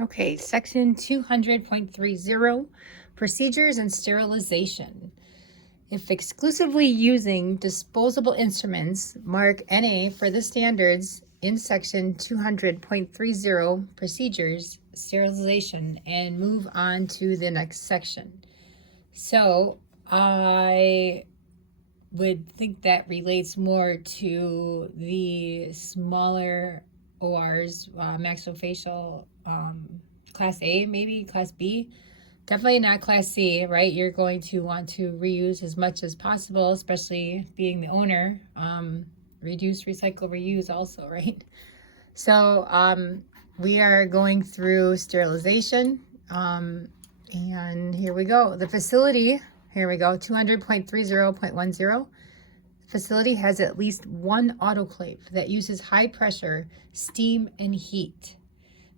Okay, section 200.30, procedures and sterilization. If exclusively using disposable instruments, mark NA for the standards in section 200.30, procedures, sterilization, and move on to the next section. So I would think that relates more to the smaller ORs, maxillofacial, class A, maybe class B. Definitely not class C, right? You're going to want to reuse as much as possible, especially being the owner. Reduce, recycle, reuse also, right? So we are going through sterilization. And here we go. The facility, here we go, 200.30.10. Facility has at least one autoclave that uses high pressure, steam, and heat.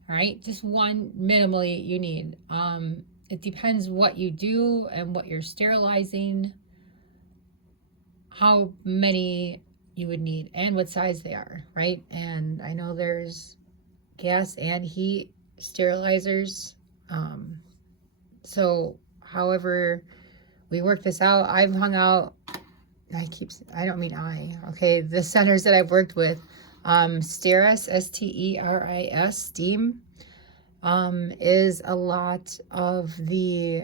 All right, just one minimally you need. It depends what you do and what you're sterilizing, how many you would need and what size they are, right? And I know there's gas and heat sterilizers. So however we work this out, I've hung out, okay, the centers that I've worked with, Steris, S-T-E-R-I-S, steam, is a lot of the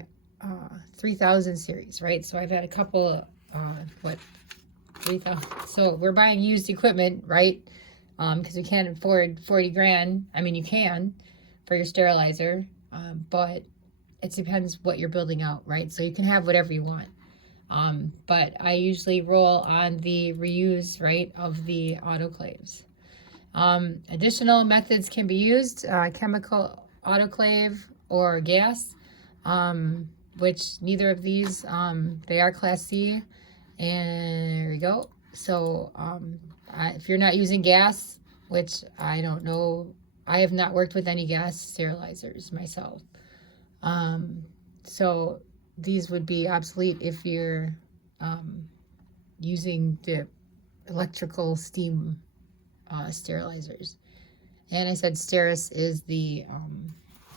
3000 series, right? So I've had a couple, 3,000. So we're buying used equipment, right? Because we can't afford 40 grand. I mean, you can for your sterilizer, but it depends what you're building out, right? So you can have whatever you want. But I usually roll on the reuse, right, of the autoclaves. Additional methods can be used, chemical autoclave or gas, which neither of these, they are class C. And there we go. So if you're not using gas, which I don't know, I have not worked with any gas sterilizers myself. So these would be obsolete if you're using the electrical steam sterilizers. And I said Steris is the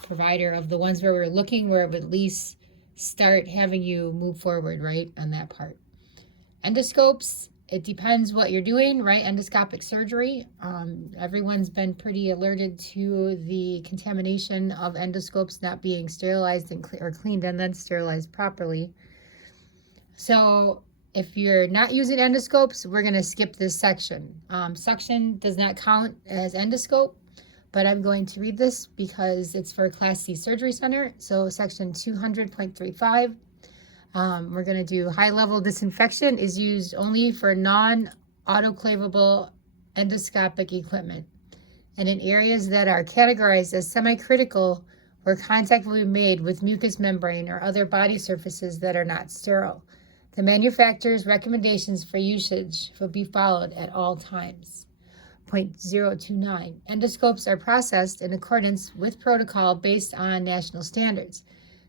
provider of the ones where we're looking, where it would at least start having you move forward, right, on that part. Endoscopes, it depends what you're doing, right? Endoscopic surgery. Everyone's been pretty alerted to the contamination of endoscopes not being sterilized or cleaned and then sterilized properly. So if you're not using endoscopes, we're going to skip this section. Suction does not count as endoscope, but I'm going to read this because it's for Class C Surgery Center. So section 200.35. We're going to do high-level disinfection is used only for non-autoclavable endoscopic equipment and in areas that are categorized as semi-critical where contact will be made with mucous membrane or other body surfaces that are not sterile. The manufacturer's recommendations for usage will be followed at all times. 0.029. Endoscopes are processed in accordance with protocol based on national standards.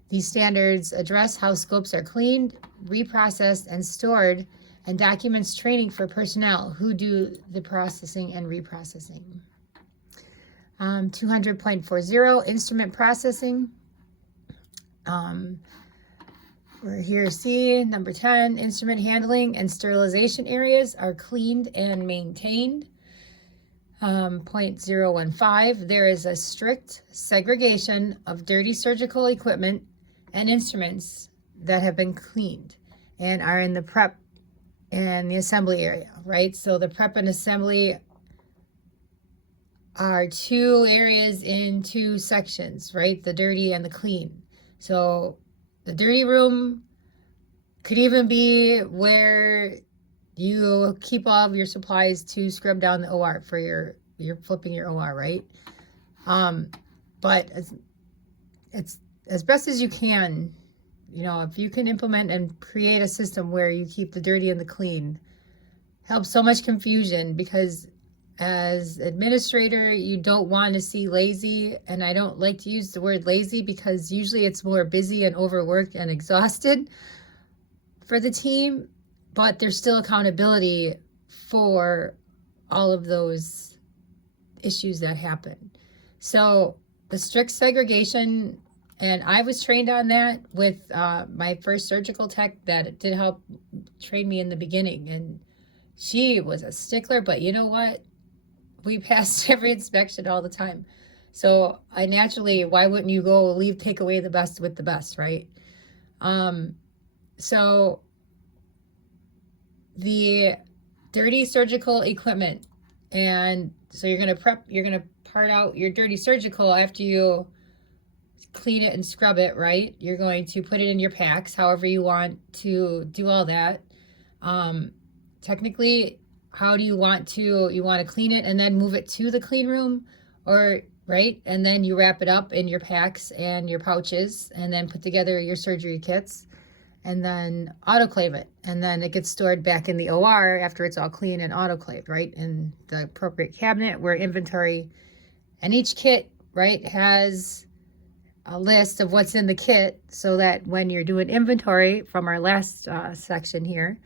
These standards address how scopes are cleaned, reprocessed, and stored, and documents training for personnel who do the processing and reprocessing. 200.40, instrument processing. We're here, C, number 10, instrument handling and sterilization areas are cleaned and maintained. 0.015, there is a strict segregation of dirty surgical equipment and instruments that have been cleaned and are in the prep and the assembly area, right? So the prep and assembly are two areas in two sections, right? The dirty and the clean. So the dirty room could even be where you keep all of your supplies to scrub down the OR for you're flipping your OR, right? But it's as best as you can, you know, if you can implement and create a system where you keep the dirty and the clean, helps so much confusion because as administrator, you don't want to see lazy, and I don't like to use the word lazy because usually it's more busy and overworked and exhausted for the team, but there's still accountability for all of those issues that happen. So the strict segregation, and I was trained on that with my first surgical tech that did help train me in the beginning. And she was a stickler, but you know what? We passed every inspection all the time. So I naturally, why wouldn't you go take away the best with the best, right? So the dirty surgical equipment, and so you're going to part out your dirty surgical after you clean it and scrub it, right? You're going to put it in your packs, however you want to do all that. Technically, how do you want to clean it and then move it to the clean room, or right? And then you wrap it up in your packs and your pouches, and then put together your surgery kits, and then autoclave it. And then it gets stored back in the OR after it's all clean and autoclaved, right? In the appropriate cabinet where inventory, and each kit, right, has a list of what's in the kit, so that when you're doing inventory from our last section here,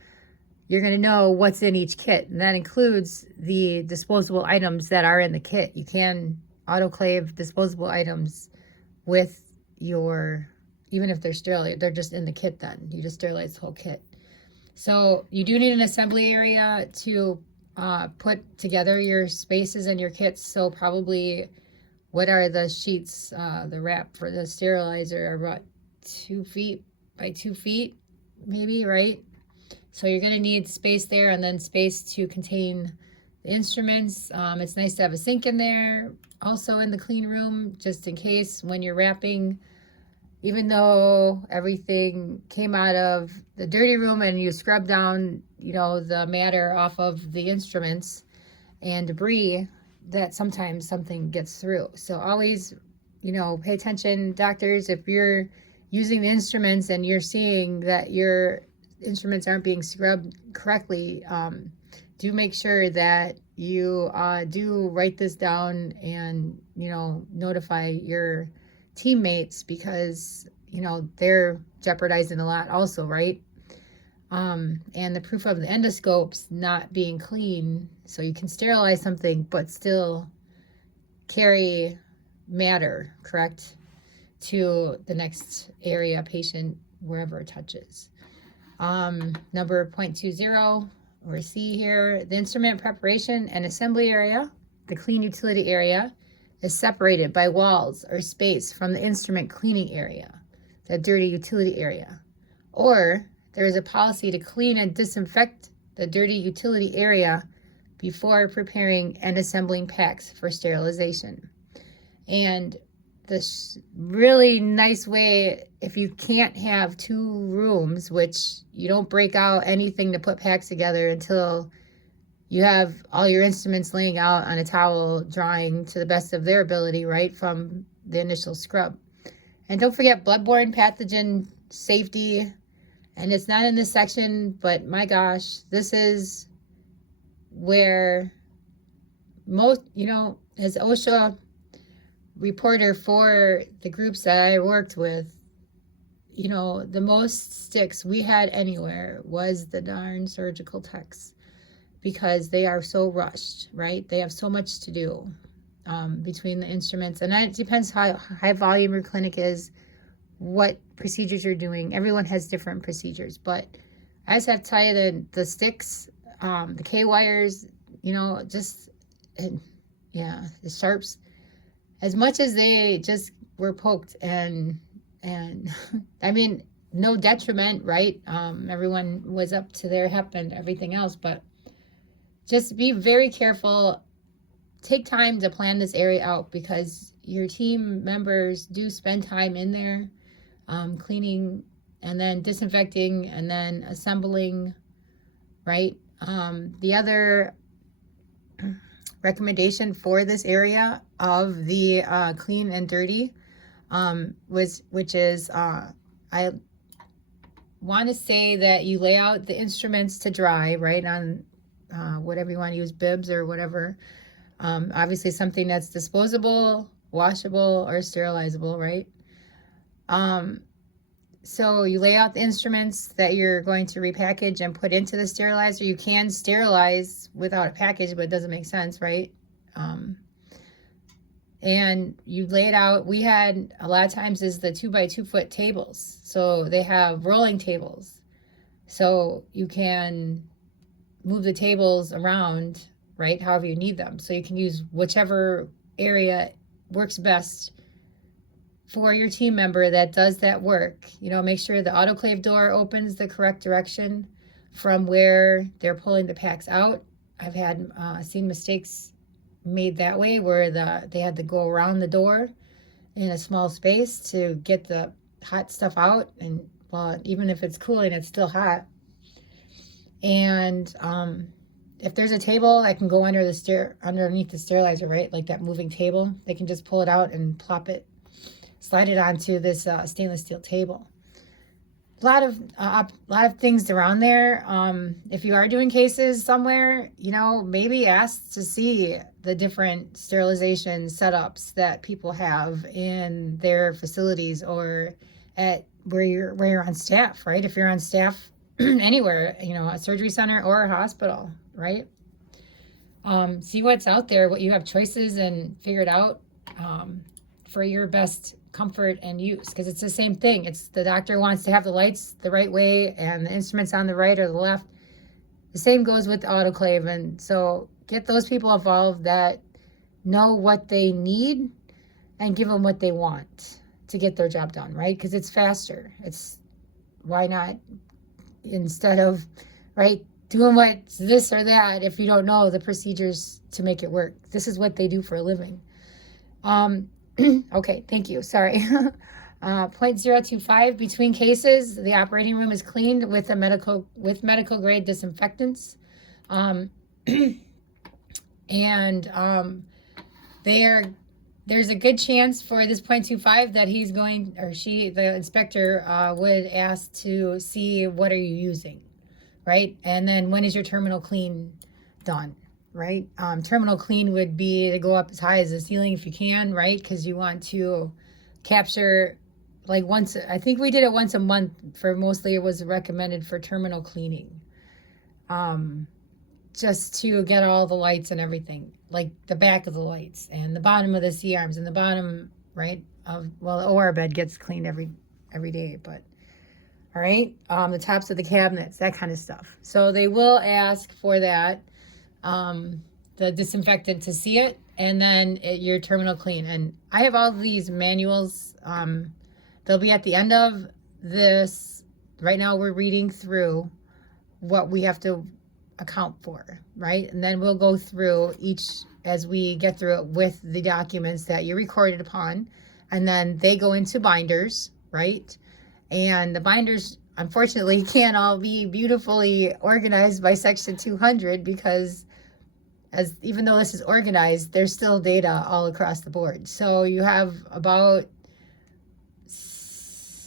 you're going to know what's in each kit. And that includes the disposable items that are in the kit. You can autoclave disposable items with your, even if they're sterile, they're just in the kit then. You just sterilize the whole kit. So you do need an assembly area to put together your spaces and your kits. So probably, what are the sheets, the wrap for the sterilizer are about 2 feet by 2 feet, maybe, right? So you're going to need space there, and then space to contain the instruments. It's nice to have a sink in there, also in the clean room, just in case when you're wrapping, even though everything came out of the dirty room and you scrub down, the matter off of the instruments and debris, that sometimes something gets through. So always, pay attention, doctors, if you're using the instruments and you're seeing that your instruments aren't being scrubbed correctly, do make sure that you do write this down and notify your teammates, because they're jeopardizing a lot also, right? And the proof of the endoscopes not being clean, so you can sterilize something but still carry matter, correct, to the next area, patient, wherever it touches. Number 0.20, or C here, the instrument preparation and assembly area, the clean utility area, is separated by walls or space from the instrument cleaning area, the dirty utility area. Or there is a policy to clean and disinfect the dirty utility area before preparing and assembling packs for sterilization. And this really nice way, if you can't have 2 rooms, which you don't break out anything to put packs together until you have all your instruments laying out on a towel, drying to the best of their ability, right, from the initial scrub. And don't forget bloodborne pathogen safety. And it's not in this section, but my gosh, this is where most, as OSHA reporter for the groups that I worked with, the most sticks we had anywhere was the darn surgical techs, because they are so rushed, right? They have so much to do between the instruments. And it depends how high volume your clinic is, what procedures you're doing. Everyone has different procedures. But I just have to tell you, the sticks, the K-wires, the sharps, as much as they just were poked and I mean, no detriment, right? Everyone was up to their hip and everything else, but just be very careful. Take time to plan this area out, because your team members do spend time in there cleaning and then disinfecting and then assembling, right? The other recommendation for this area of the clean and dirty which is I want to say that you lay out the instruments to dry, right, on whatever you want to use, bibs or whatever. Obviously something that's disposable, washable, or sterilizable, right? So you lay out the instruments that you're going to repackage and put into the sterilizer. You can sterilize without a package, but it doesn't make sense, right? and you lay it out. We had, a lot of times, is the 2 by 2 foot tables. So they have rolling tables. So you can move the tables around, right, however you need them. So you can use whichever area works best for your team member that does that work. Make sure the autoclave door opens the correct direction from where they're pulling the packs out. I've had seen mistakes made that way where they had to go around the door in a small space to get the hot stuff out, and well, even if it's cooling, it's still hot. And if there's a table that can go underneath the sterilizer, right, like that moving table, they can just pull it out and slide it onto this stainless steel table. A lot of things around there. If you are doing cases somewhere, maybe ask to see the different sterilization setups that people have in their facilities or at where you're on staff, right? If you're on staff anywhere, a surgery center or a hospital, right? See what's out there, what you have choices, and figure it out for your best comfort and use, because it's the same thing. It's the doctor wants to have the lights the right way and the instruments on the right or the left. The same goes with the autoclave. And so get those people involved that know what they need and give them what they want to get their job done, right? Because it's faster. Why not, instead of, right, doing what's this or that if you don't know the procedures to make it work. This is what they do for a living. Okay, thank you. Sorry. 0.025, between cases, the operating room is cleaned with medical grade disinfectants. There's a good chance for this 0.25 that he's going, or she, the inspector, would ask to see what are you using, right? And then when is your terminal clean done? Right? Terminal clean would be to go up as high as the ceiling if you can, right? Because you want to capture, like, I think we did it once a month for, mostly it was recommended for terminal cleaning. Just to get all the lights and everything, like the back of the lights and the bottom of the C-arms and the bottom, right, the OR bed gets cleaned every day, but all right, the tops of the cabinets, that kind of stuff. So they will ask for that. The disinfectant to see it, and then your terminal clean. And I have all of these manuals. They'll be at the end of this. Right now we're reading through what we have to account for, right? And then we'll go through each as we get through it with the documents that you recorded upon. And then they go into binders, right? And the binders, unfortunately, can't all be beautifully organized by section 200 because even though this is organized, there's still data all across the board. So you have about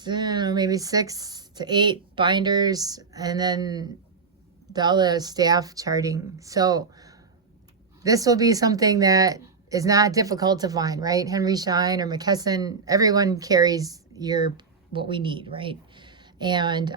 maybe 6 to 8 binders, and then all the staff charting. So this will be something that is not difficult to find, right? Henry Schein or McKesson, everyone carries what we need, right? And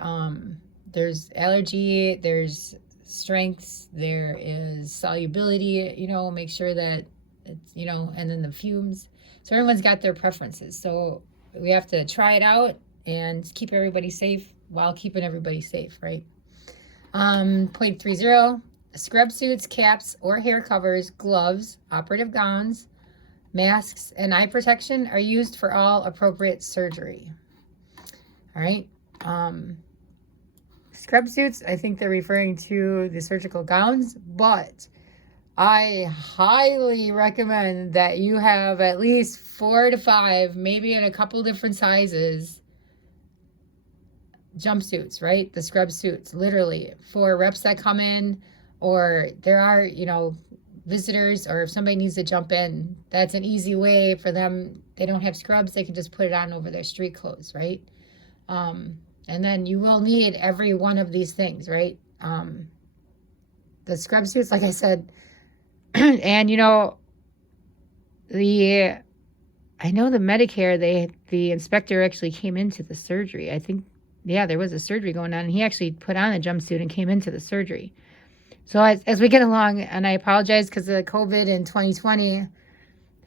there's allergy, there's strengths, there is solubility, make sure that it's, and then the fumes. So everyone's got their preferences. So we have to try it out and keep everybody safe while keeping everybody safe, right? 0.30, scrub suits, caps, or hair covers, gloves, operative gowns, masks, and eye protection are used for all appropriate surgery. All right. Scrub suits, I think they're referring to the surgical gowns, but I highly recommend that you have at least 4 to 5, maybe in a couple different sizes, jumpsuits, right? The scrub suits, literally, for reps that come in, or there are, visitors, or if somebody needs to jump in, that's an easy way for them. They don't have scrubs, they can just put it on over their street clothes, right? And then you will need every one of these things, right? The scrub suits, like I said, and I know the Medicare, the inspector actually came into the surgery. I think, there was a surgery going on, and he actually put on a jumpsuit and came into the surgery. So as we get along, and I apologize because of COVID in 2020,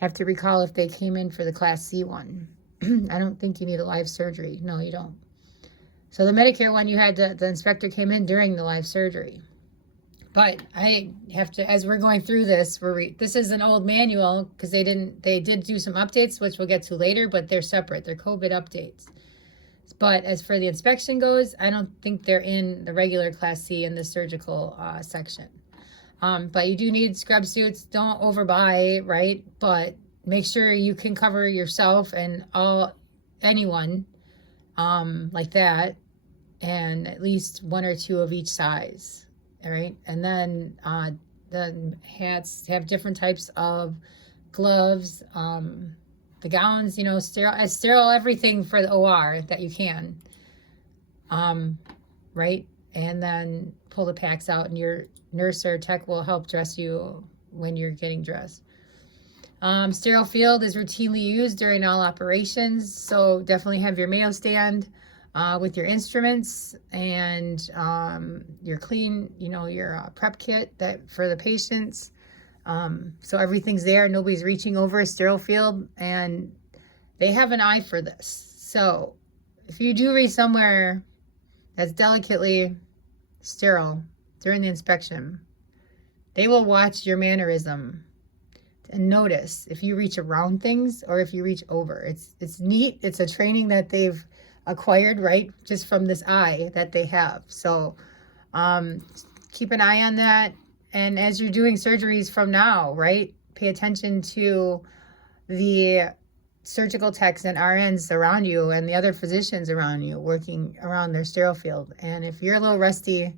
have to recall if they came in for the Class C one. I don't think you need a live surgery. No, you don't. So the Medicare one, you had the inspector came in during the live surgery. But I have to, as we're going through this, this is an old manual because they did do some updates, which we'll get to later, but they're separate. They're COVID updates. But as for the inspection goes, I don't think they're in the regular Class C in the surgical section. But you do need scrub suits. Don't overbuy, right? But make sure you can cover yourself and anyone like that, and at least one or two of each size. All right, and then the hats have different types of gloves. The gowns, sterile everything for the OR that you can. Right, and then pull the packs out, and your nurse or tech will help dress you when you're getting dressed. Sterile field is routinely used during all operations, so definitely have your Mayo stand with your instruments and your clean, your prep kit that for the patients. So everything's there. Nobody's reaching over a sterile field, and they have an eye for this. So if you do reach somewhere that's delicately sterile during the inspection, they will watch your mannerism and notice if you reach around things or if you reach over. It's neat. It's a training that they've acquired, right, just from this eye that they have. So keep an eye on that. And as you're doing surgeries from now, right, pay attention to the surgical techs and RNs around you and the other physicians around you working around their sterile field. And if you're a little rusty,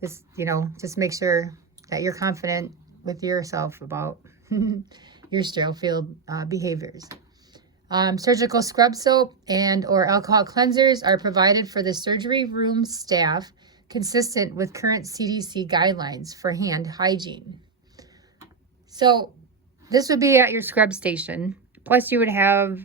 just make sure that you're confident with yourself about your sterile field behaviors. Surgical scrub soap and or alcohol cleansers are provided for the surgery room staff consistent with current CDC guidelines for hand hygiene. So this would be at your scrub station. Plus you would have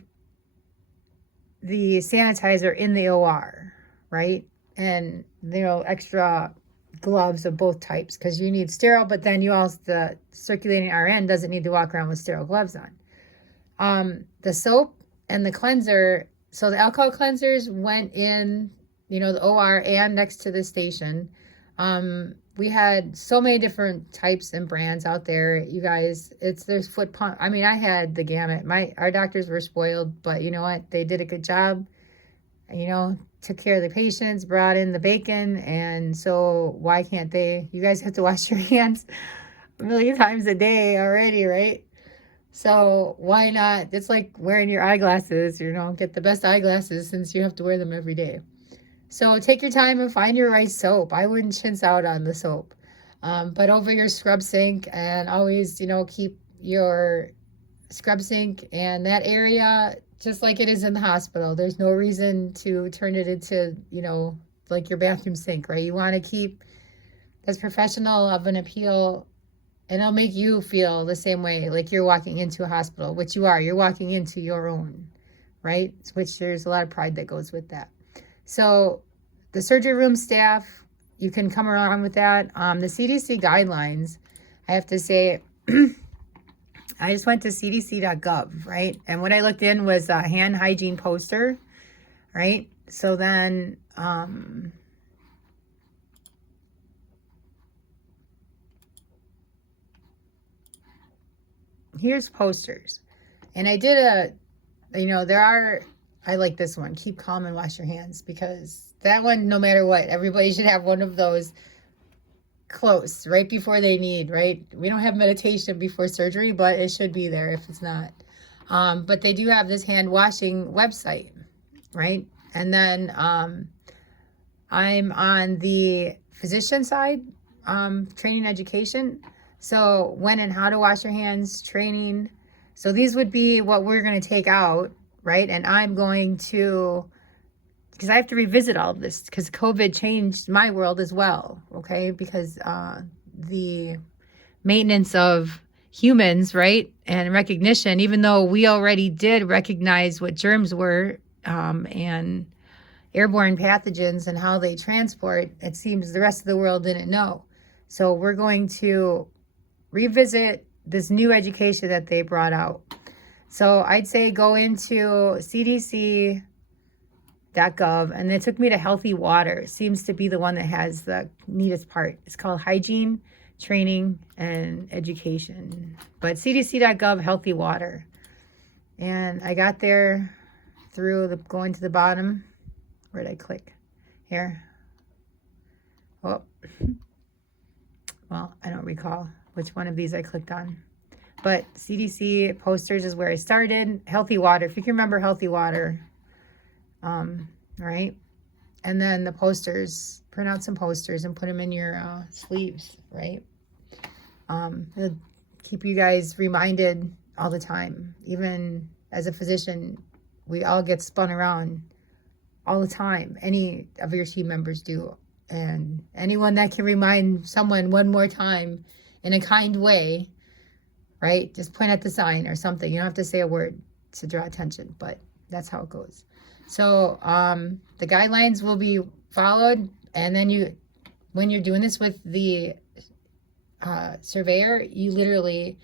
the sanitizer in the OR, right? And, extra gloves of both types because you need sterile, but then the circulating RN doesn't need to walk around with sterile gloves on. The soap and the cleanser, so the alcohol cleansers went in, the OR and next to the station. We had so many different types and brands out there, you guys. There's foot pump. I mean, I had the gamut. Our doctors were spoiled, but you know what? They did a good job. Took care of the patients, brought in the bacon, and so why can't they? You guys have to wash your hands a million times a day already, right? So why not? It's like wearing your eyeglasses, get the best eyeglasses since you have to wear them every day. So take your time and find your right soap. I wouldn't chintz out on the soap. But over your scrub sink, and always, keep your scrub sink and that area just like it is in the hospital. There's no reason to turn it into, like your bathroom sink, right? You want to keep as professional of an appeal, and it'll make you feel the same way, like you're walking into a hospital, which you are. You're walking into your own, right? Which there's a lot of pride that goes with that. So the surgery room staff, you can come around with that. The CDC guidelines, I have to say, I just went to cdc.gov, right? And what I looked in was a hand hygiene poster, right? So then, here's posters. And I did I like this one, keep calm and wash your hands, because that one, no matter what, everybody should have one of those close right before they need, right? We don't have meditation before surgery, but it should be there if it's not. But they do have this hand washing website, right? And then I'm on the physician side, training education. So when and how to wash your hands, training. So these would be what we're going to take out, right? And I'm going to, because I have to revisit all of this because COVID changed my world as well, okay? Because the maintenance of humans, right, and recognition, even though we already did recognize what germs were and airborne pathogens and how they transport, it seems the rest of the world didn't know. So we're going to revisit this new education that they brought out. So I'd say go into CDC.gov, and it took me to healthy water. It seems to be the one that has the neatest part. It's called hygiene, training, and education. But CDC.gov, healthy water. And I got there through going to the bottom. Where did I click? Here. Oh, well, I don't recall which one of these I clicked on. But CDC posters is where I started. Healthy water, if you can remember healthy water. Right? And then the posters, print out some posters and put them in your sleeves, right? It'll keep you guys reminded all the time. Even as a physician, we all get spun around all the time. Any of your team members do. And anyone that can remind someone one more time in a kind way, right? Just point at the sign or something. You don't have to say a word to draw attention, but that's how it goes. So the guidelines will be followed. And then when you're doing this with the surveyor, you literally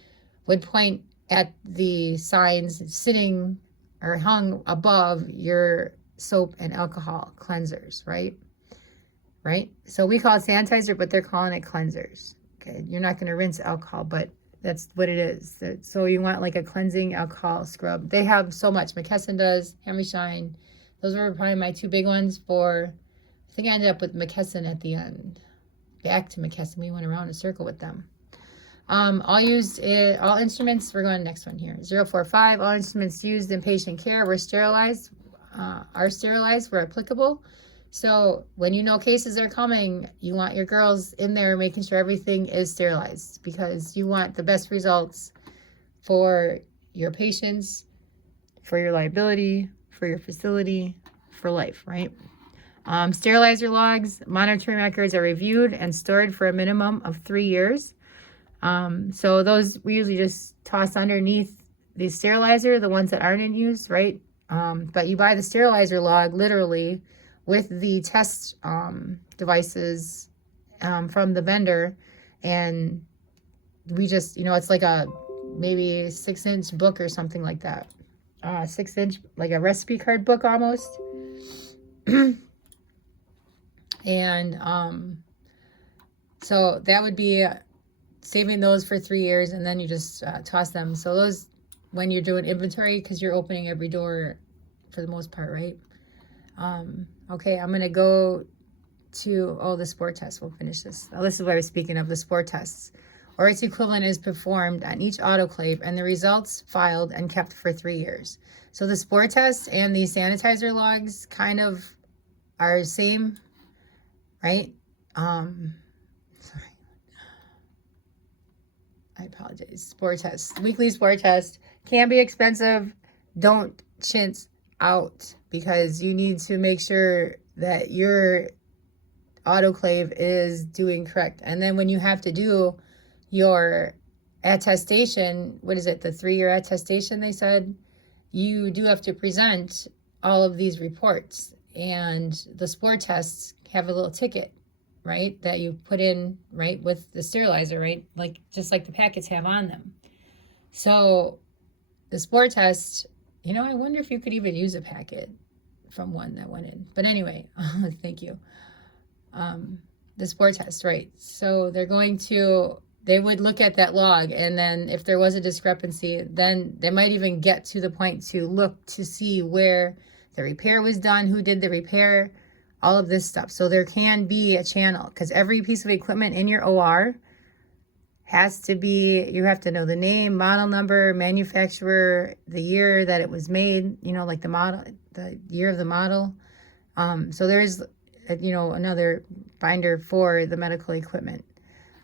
would point at the signs sitting or hung above your soap and alcohol cleansers, right? Right? So we call it sanitizer, but they're calling it cleansers. Okay, you're not going to rinse alcohol, but that's what it is. So you want like a cleansing alcohol scrub. They have so much. McKesson does, Hammy Shine. Those were probably my two big ones for, I think I ended up with McKesson at the end. Back to McKesson. We went around in a circle with them. All instruments, we're going next one here. 045, all instruments used in patient care are sterilized where applicable. So when you know cases are coming, you want your girls in there making sure everything is sterilized because you want the best results for your patients, for your liability, for your facility, for life, right? Sterilizer logs, monitoring records are reviewed and stored for a minimum of 3 years. So those we usually just toss underneath the sterilizer, the ones that aren't in use, right? But you buy the sterilizer log literally with the test devices from the vendor, and we just, it's like a maybe 6-inch book or something like that. 6-inch, like a recipe card book almost. And so that would be saving those for 3 years, and then you just toss them. So those, when you're doing inventory, because you're opening every door for the most part, right? Okay, I'm going to go to, the spore test. We'll finish this. Oh, this is what I was speaking of, the spore tests. Or its equivalent is performed on each autoclave, and the results filed and kept for 3 years. So the spore test and the sanitizer logs kind of are the same, right? Sorry. I apologize. Spore test. Weekly spore test can be expensive. Don't chintz out because you need to make sure that your autoclave is doing correct. And then when you have to do your attestation, what is it, the 3-year attestation they said, you do have to present all of these reports. And the spore tests have a little ticket, right, that you put in, right, with the sterilizer, right, like just like the packets have on them. So the spore test, I wonder if you could even use a packet from one that went in. But anyway, thank you. The spore test, right. So they would look at that log, and then if there was a discrepancy, then they might even get to the point to look to see where the repair was done, who did the repair, all of this stuff. So there can be a channel, because every piece of equipment in your OR has to be, you have to know the name, model number, manufacturer, the year that it was made, like the model, the year of the model. So there's, another binder for the medical equipment.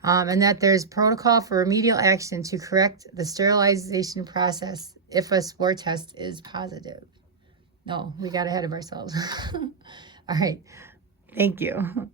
And that there's protocol for remedial action to correct the sterilization process if a spore test is positive. No, we got ahead of ourselves. All right. Thank you.